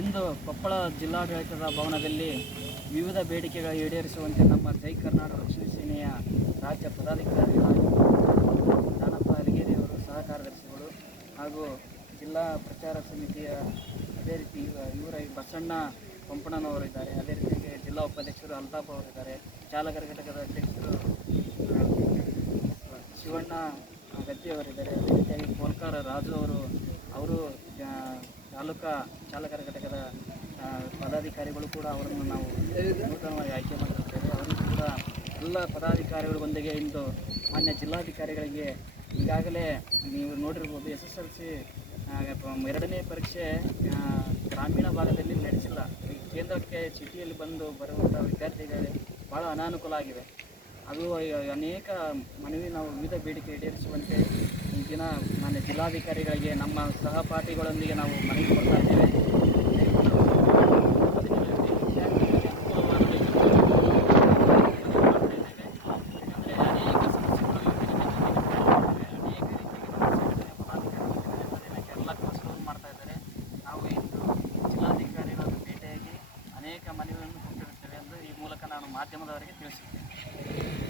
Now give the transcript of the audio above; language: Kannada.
ಇಂದು ಕೊಪ್ಪಳ ಜಿಲ್ಲಾಡಳಿತದ ಭವನದಲ್ಲಿ ವಿವಿಧ ಬೇಡಿಕೆಗಳು ಈಡೇರಿಸುವಂತೆ ನಮ್ಮ ಜೈ ಕರ್ನಾಟಕ ರಕ್ಷಣಾ ಸೇನೆಯ ರಾಜ್ಯ ಪದಾಧಿಕಾರಿಗಳಾದ ದಾನಪ್ಪ ಅಲಿಗೇರಿಯವರು, ಸಹ ಕಾರ್ಯದರ್ಶಿಗಳು ಹಾಗೂ ಜಿಲ್ಲಾ ಪ್ರಚಾರ ಸಮಿತಿಯ ಅದೇ ರೀತಿ ಇವರ ಬಸಣ್ಣ ಪಂಪಣ್ಣನವರಿದ್ದಾರೆ. ಅದೇ ರೀತಿಯಾಗಿ ಜಿಲ್ಲಾ ಉಪಾಧ್ಯಕ್ಷರು ಅಲ್ತಾಫ್ ಅವರಿದ್ದಾರೆ. ಚಾಲಕರ ಘಟಕದ ಅಧ್ಯಕ್ಷರು ಶಿವಣ್ಣ ಗದ್ದಿಯವರಿದ್ದಾರೆ. ಅದೇ ರೀತಿಯಾಗಿ ಕೋಲ್ಕಾರ ರಾಜು ಅವರು ತಾಲೂಕಾ ಚಾಲಕರ ಘಟಕದ ಪದಾಧಿಕಾರಿಗಳು ಕೂಡ ಅವರನ್ನು ನಾವು ನೂತನವಾಗಿ ಆಯ್ಕೆ ಮಾಡಿರುತ್ತೇವೆ. ಅವರಿಗೂ ಕೂಡ ಎಲ್ಲ ಪದಾಧಿಕಾರಿಗಳೊಂದಿಗೆ ಇಂದು ಮಾನ್ಯ ಜಿಲ್ಲಾಧಿಕಾರಿಗಳಿಗೆ ಈಗಾಗಲೇ ನೀವು ನೋಡಿರ್ಬೋದು, SSLC 2ನೇ ಪರೀಕ್ಷೆ ಗ್ರಾಮೀಣ ಭಾಗದಲ್ಲಿ ನಡೆಸಿಲ್ಲ. ಕೇಂದ್ರಕ್ಕೆ ಸಿಟಿಯಲ್ಲಿ ಬಂದು ಬರುವಂಥ ವಿದ್ಯಾರ್ಥಿಗಳಿಗೆ ಭಾಳ ಅನಾನುಕೂಲ ಆಗಿದೆ. ಅದು ಅನೇಕ ಮನವಿ ನಾವು ವಿವಿಧ ಬೇಡಿಕೆ ಈಡೇರಿಸುವಂತೆ ಈ ದಿನ ಮಾನ್ಯ ಜಿಲ್ಲಾಧಿಕಾರಿಗಳಿಗೆ ನಮ್ಮ ಸಹಪಾಠಿಗಳೊಂದಿಗೆ ನಾವು ಮನವಿ ಕೊಡ್ತಾ ಇದ್ದೇವೆ. ಮಾಡ್ತಾ ಇದ್ದಾರೆ. ನಾವು ಇಂದು ಜಿಲ್ಲಾಧಿಕಾರಿಗಳನ್ನು ಭೇಟಿಯಾಗಿ ಅನೇಕ ಮನವಿಯನ್ನು ಕೊಟ್ಟಿರುತ್ತೇವೆ ಎಂದು ಈ ಮೂಲಕ ನಾನು ಮಾಧ್ಯಮದವರಿಗೆ ತಿಳಿಸುತ್ತೇನೆ.